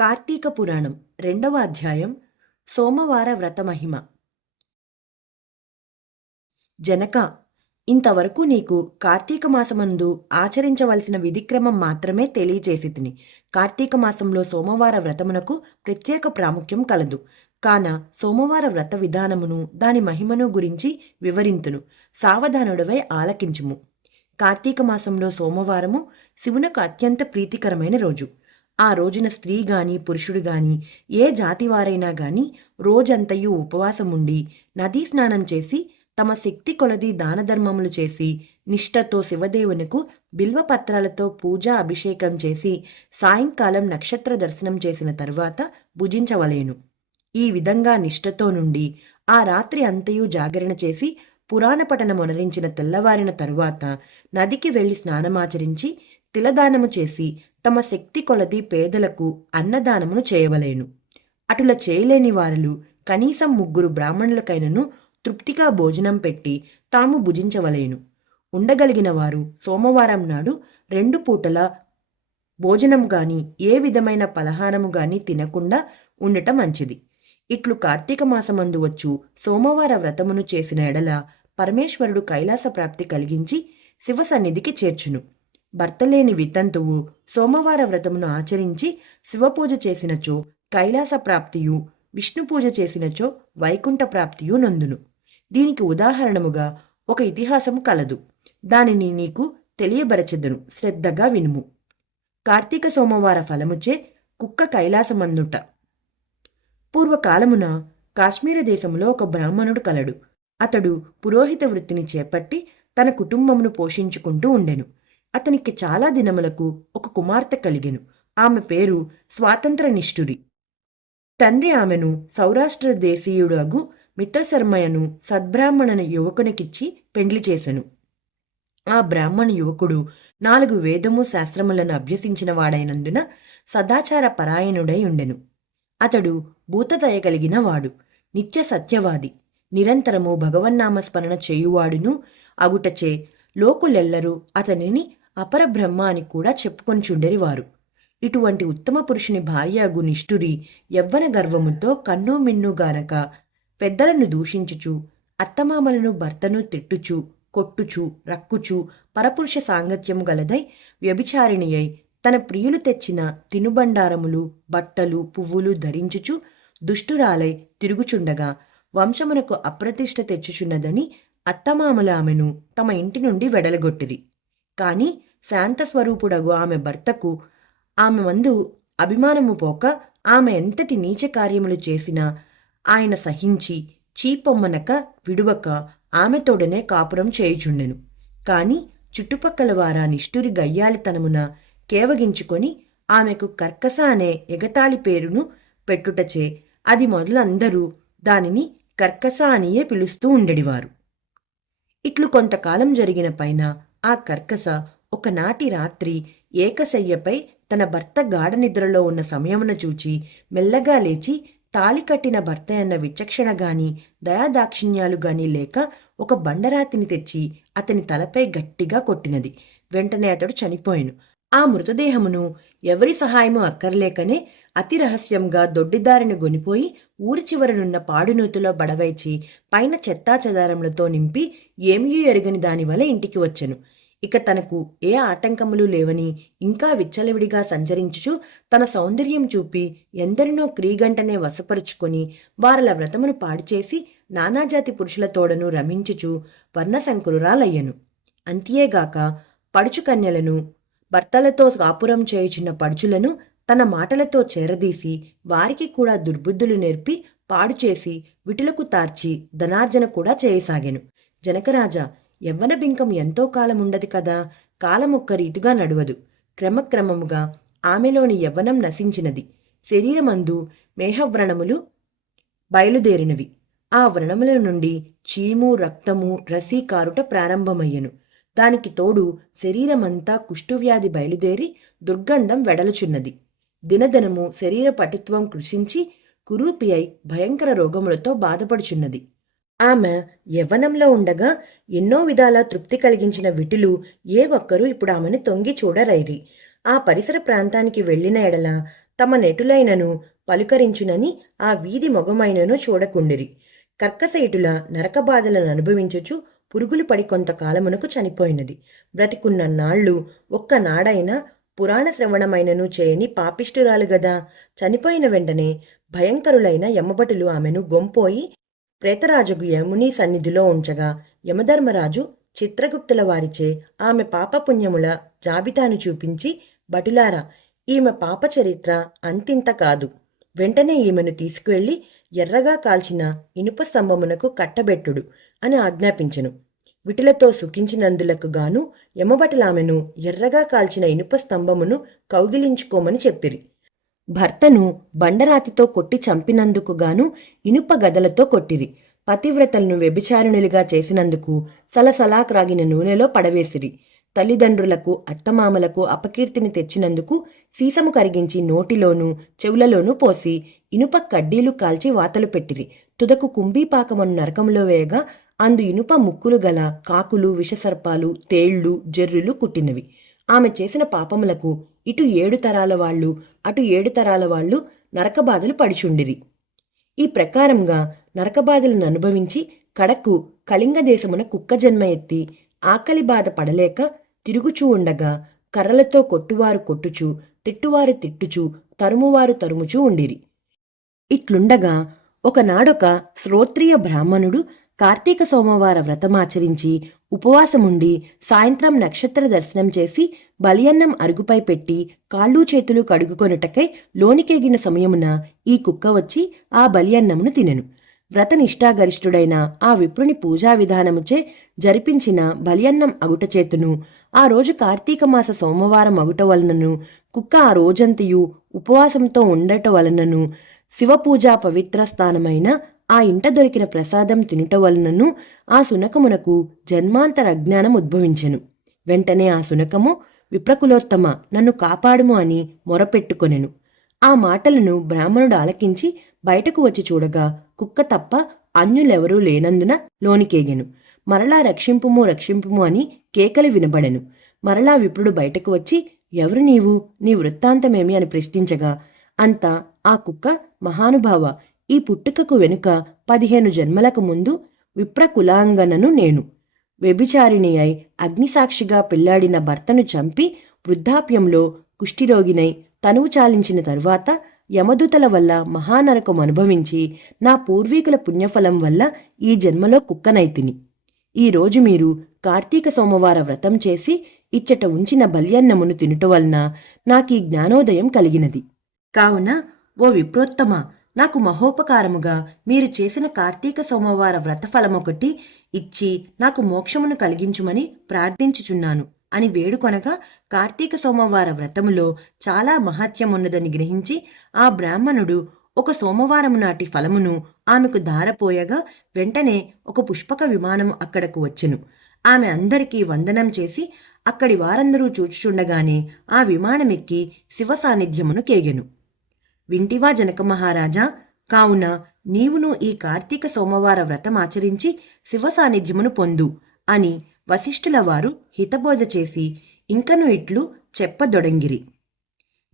కార్తీక పురాణం రెండవ అధ్యాయం సోమవార వ్రత మహిమ. జనక ఇంతవరకు నీకు కార్తీక మాసమందు ఆచరించవలసిన విధిక్రమం మాత్రమే తెలియజేసితిని. కార్తీక మాసంలో సోమవార వ్రతమునకు ప్రత్యేక ప్రాముఖ్యం కలదు. కాన సోమవార వ్రత విధానమును దాని మహిమను గురించి వివరింతును. సావధానుడవై ఆలకించుము. కార్తీక మాసంలో సోమవారము శివునకు అత్యంత ప్రీతికరమైన రోజు. ఆ రోజున స్త్రీ గాని పురుషుడు గాని ఏ జాతి వారైనా గాని రోజంతయు ఉపవాసం ఉండి నదీ స్నానం చేసి తమ శక్తి కొలది దాన ధర్మములు చేసి నిష్ఠతో శివదేవునకు బిల్వపత్రాలతో పూజ అభిషేకం చేసి సాయంకాలం నక్షత్ర దర్శనం చేసిన తరువాత భుజించవలేను. ఈ విధంగా నిష్ఠతో నుండి ఆ రాత్రి అంతయు జాగరణ చేసి పురాణ పఠనమునరించిన తెల్లవారిన తరువాత నదికి వెళ్ళి స్నానమాచరించి తిలదానము చేసి తమ శక్తి కొలది పేదలకు అన్నదానమును చేయవలేను. అటుల చేయలేని వారులు కనీసం ముగ్గురు బ్రాహ్మణులకైనను తృప్తిగా భోజనం పెట్టి తాము భుజించవలేను. ఉండగలిగిన వారు సోమవారం నాడు రెండు పూటల భోజనం గాని ఏ విధమైన పలహారము గాని తినకుండా ఉండటం మంచిది. ఇట్లు కార్తీక మాసమందు వచ్చు సోమవార వ్రతమును చేసిన ఎడల పరమేశ్వరుడు కైలాస ప్రాప్తి కలిగించి శివ సన్నిధికి చేర్చును. భర్తలేని వితంతువు సోమవార వ్రతమును ఆచరించి శివపూజ చేసినచో కైలాస ప్రాప్తియు విష్ణు పూజ చేసినచో వైకుంఠ ప్రాప్తియు నందును. దీనికి ఉదాహరణముగా ఒక ఇతిహాసము కలదు. దానిని నీకు తెలియబరచెదను. శ్రద్ధగా వినుము. కార్తీక సోమవార ఫలముచే కుక్క కైలాసమందుట. పూర్వకాలమున కాశ్మీర దేశంలో ఒక బ్రాహ్మణుడు కలడు. అతడు పురోహిత వృత్తిని చేపట్టి తన కుటుంబమును పోషించుకుంటూ ఉండెను. అతనికి చాలా దినములకు ఒక కుమార్తె కలిగెను. ఆమె పేరు స్వాతంత్ర నిష్ఠురి తండ్రి ఆమెను సౌరాష్ట్ర దేశీయుడు అగు మిత్రశర్మయను సద్బ్రాహ్మణ యువకునికిచ్చి పెండ్లి చేసెను. ఆ బ్రాహ్మణ యువకుడు నాలుగు వేదము శాస్త్రములను అభ్యసించిన వాడైనందున సదాచార పరాయణుడై ఉండెను. అతడు భూతదయ కలిగిన వాడు నిత్య సత్యవాది నిరంతరము భగవన్నామస్మరణ చేయువాడును అగుటచే లోకులెల్లరూ అతనిని అపరబ్రహ్మ అని కూడా చెప్పుకొనిచుండెరి వారు ఇటువంటి ఉత్తమ పురుషుని భార్యగు నిష్ఠురి యవ్వన గర్వముతో కన్ను మిన్ను గానక పెద్దలను దూషించుచు అత్తమామలను భర్తను తిట్టుచు కొట్టుచు రక్కుచు పరపురుష సాంగత్యము గలదై వ్యభిచారిణి అయి తన ప్రియులు తెచ్చిన తినుబండారములు బట్టలు పువ్వులు ధరించుచు దుష్టురాలై తిరుగుచుండగా వంశమునకు అప్రతిష్ట తెచ్చుచున్నదని అత్తమామలు ఆమెను తమ ఇంటి నుండి వెడలగొట్టిరి. కాని శాంతస్వరూపుడగు ఆమె భర్తకు ఆమె మందు అభిమానము పోక ఆమె ఎంతటి నీచ కార్యములు చేసినా ఆయన సహించి చీపొమ్మనక విడువక ఆమెతోడనే కాపురం చేయుచుండెను. కాని చుట్టుపక్కల వారా నిష్ఠురి గయ్యాలితనమున కేవగించుకొని ఆమెకు కర్కస అనే ఎగతాళి పేరును పెట్టుటచే అది మొదలందరూ దానిని కర్కస అనియే పిలుస్తూ ఉండెడివారు. ఇట్లు కొంతకాలం జరిగిన పైన ఆ కర్కస ఒకనాటి రాత్రి ఏకశయ్యపై తన భర్త గాఢ నిద్రలో ఉన్న సమయమున చూచి మెల్లగా లేచి తాలి కట్టిన భర్త అన్న విచక్షణ గాని దయాదాక్షిణ్యాలు గాని లేక ఒక బండరాతిని తెచ్చి అతని తలపై గట్టిగా కొట్టినది. వెంటనే అతడు చనిపోయాను. ఆ మృతదేహమును ఎవరి సహాయము అక్కర్లేకనే అతి రహస్యంగా దొడ్డిదారిని గొనిపోయి ఊరి చివరనున్న పాడునూతిలో బడవైచి పైన చెత్తాచెదారములతో నింపి ఏమీ ఎరగని దానివల్ల ఇంటికి వచ్చెను. ఇక తనకు ఏ ఆటంకములు లేవని ఇంకా విచ్చలవిడిగా సంచరించుచు తన సౌందర్యం చూపి ఎందరినో క్రీగంటనే వశపరుచుకొని వారల వ్రతమును పాడుచేసి నానాజాతి పురుషుల తోడను రమించుచు వర్ణశంకురురాలయ్యను. అంతేగాక పడుచు కన్యలను భర్తలతో కాపురం చేయుచున్న పడుచులను తన మాటలతో చేరదీసి వారికి కూడా దుర్బుద్ధులు నేర్పి పాడు చేసి విటులకు తార్చి ధనార్జన కూడా చేయసాగాను. జనకరాజా యవ్వన బింకం ఎంతో కాలం ఉండదు కదా? కాలం ఒక్క రీతిగా నడవదు. క్రమక్రమముగా ఆమెలోని యవ్వనం నశించినది. శరీరమందు మేహవ్రణములు బయలుదేరినవి. ఆ వ్రణముల నుండి చీము రక్తము రసి కారుట ప్రారంభమయ్యను. దానికి తోడు శరీరమంతా కుష్ఠువ్యాధి బయలుదేరి దుర్గంధం వెడలుచున్నది. దినదినము శరీర పటుత్వం కృషించి కురూపి అయి భయంకర రోగములతో బాధపడుచున్నది. ఆమె యవ్వనంలో ఉండగా ఎన్నో విధాల తృప్తి కలిగించిన విటులు ఏ ఒక్కరూ ఇప్పుడు ఆమెను తొంగి చూడరైరి. ఆ పరిసర ప్రాంతానికి వెళ్ళిన ఎడల తమ నెటులైనను పలుకరించునని ఆ వీధి మొగమైనను చూడకుండిరి. కర్కశేటుల నరకబాధలను అనుభవించుచు పురుగులు పడి కొంతకాలమునకు చనిపోయినది. బ్రతికున్న నాళ్ళు ఒక్కనాడైనా పురాణ శ్రవణమైనను చేయని పాపిష్టురాలు గదా! చనిపోయిన వెంటనే భయంకరులైన యమభటులు ఆమెను గొంపోయి ప్రేతరాజుగు యముని సన్నిధిలో ఉంచగా యమధర్మరాజు చిత్రగుప్తుల వారిచే ఆమె పాపపుణ్యముల జాబితాను చూపించి బటులారా ఈమె పాప చరిత్ర అంతింత కాదు. వెంటనే ఈమెను తీసుకువెళ్ళి ఎర్రగా కాల్చిన ఇనుప స్తంభమునకు కట్టబెట్టుడు అని ఆజ్ఞాపించెను. విటులతో సుఖించినందులకు గాను యమభటులామెను ఎర్రగా కాల్చిన ఇనుప స్తంభమును కౌగిలించుకోమని చెప్పిరి. భర్తను బండరాతితో కొట్టి చంపినందుకు గాను ఇనుప గదలతో కొట్టిరి. పతివ్రతలను వ్యభిచారిణులుగా చేసినందుకు సలసలా క్రాగిన నూనెలో పడవేసిరి. తల్లిదండ్రులకు అత్తమామలకు అపకీర్తిని తెచ్చినందుకు సీసము కరిగించి నోటిలోనూ చెవులలోనూ పోసి ఇనుప కడ్డీలు కాల్చి వాతలు పెట్టిరి. తుదకు కుంభీపాకమను నరకంలో వేయగా అందు ఇనుప ముక్కులు గల కాకులు విషసర్పాలు తేళ్ళు జర్రులు కుట్టినవి. ఆమె చేసిన పాపములకు ఇటు ఏడు తరాల వాళ్ళు అటు ఏడు తరాల వాళ్ళు నరకబాధలు పడిచుండిరి. ఈ ప్రకారంగా నరకబాధలను అనుభవించి కడకు కళింగ దేశమున కుక్క జన్మ ఎత్తి ఆకలి బాధ పడలేక తిరుగుచూ ఉండగా కర్రలతో కొట్టువారు కొట్టుచు తిట్టువారు తిట్టుచు తరుమువారు తరుముచూ ఉండిరి. ఇట్లుండగా ఒకనాడొక శ్రోత్రియ బ్రాహ్మణుడు కార్తీక సోమవార వ్రతమాచరించి ఉపవాసముండి సాయంత్రం నక్షత్ర దర్శనం చేసి బలియన్నం అరుగుపై పెట్టి కాళ్ళు చేతులు కడుగుకొనుటకై లోనికెగిన సమయమున ఈ కుక్క వచ్చి ఆ బలియన్నమును తినెను. వ్రత నిష్ఠాగరిష్ఠుడైన ఆ విప్రుని పూజా విధానముచే జరిపించిన బలియన్నం అగుట చేతును ఆ రోజు కార్తీక మాస సోమవారం అగుట వలనను కుక్క ఆ రోజంతయు ఉపవాసంతో ఉండట వలనను శివపూజా పవిత్ర స్థానమైన ఆ ఇంట దొరికిన ప్రసాదం తినుట వలనను ఆ సునకమునకు జన్మాంతర అజ్ఞానం ఉద్భవించెను. వెంటనే ఆ సునకము విప్రకులోత్తమ నన్ను కాపాడుము అని మొరపెట్టుకొనెను. ఆ మాటలను బ్రాహ్మణుడు ఆలకించి బయటకు వచ్చి చూడగా కుక్క తప్ప అన్యులెవరూ లేనందున లోనికేగెను. మరలా రక్షింపుము రక్షింపుము అని కేకలు వినబడెను. మరలా విప్రుడు బయటకు వచ్చి ఎవరు నీవు? నీ వృత్తాంతమేమి? అని ప్రశ్నించగా అంతా ఆ కుక్క మహానుభావ ఈ పుట్టుకకు వెనుక పదిహేను జన్మలకు ముందు విప్రకులాంగనను నేను. వ్యభిచారిణి అయి అగ్నిసాక్షిగా పెళ్ళాడిన భర్తను చంపి వృద్ధాప్యంలో కుష్ఠిరోగినై తనువు చాలించిన తరువాత యమదూతల వల్ల మహానరకం అనుభవించి నా పూర్వీకుల పుణ్యఫలం వల్ల ఈ జన్మలో కుక్కనైతిని ఈ రోజు మీరు కార్తీక సోమవార వ్రతం చేసి ఇచ్చట ఉంచిన బల్యన్నమును తినుట వలన నాకీ జ్ఞానోదయం కలిగినది. కావున ఓ విప్రోత్తమ నాకు మహోపకారముగా మీరు చేసిన కార్తీక సోమవార వ్రతఫలమొకటి ఇచ్చి నాకు మోక్షమును కలిగించుమని ప్రార్థించుచున్నాను అని వేడుకొనగా కార్తీక సోమవార వ్రతములో చాలా మహత్యమున్నదని గ్రహించి ఆ బ్రాహ్మణుడు ఒక సోమవారము నాటి ఫలమును ఆమెకు ధారపోయగా వెంటనే ఒక పుష్పక విమానము అక్కడకు వచ్చెను. ఆమె అందరికీ వందనం చేసి అక్కడి వారందరూ చూచుచుండగానే ఆ విమానమెక్కి శివ సాన్నిధ్యమును కేగెను. వింటివా జనక మహారాజా! కావున నీవును ఈ కార్తీక సోమవార వ్రతం ఆచరించి శివ సాన్నిధ్యమును పొందు అని వశిష్ఠుల వారు హితబోధ చేసి ఇంకను ఇట్లు చెప్పదొడంగిరి.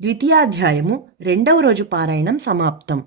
ద్వితీయాధ్యాయము రెండవ రోజు పారాయణం సమాప్తం.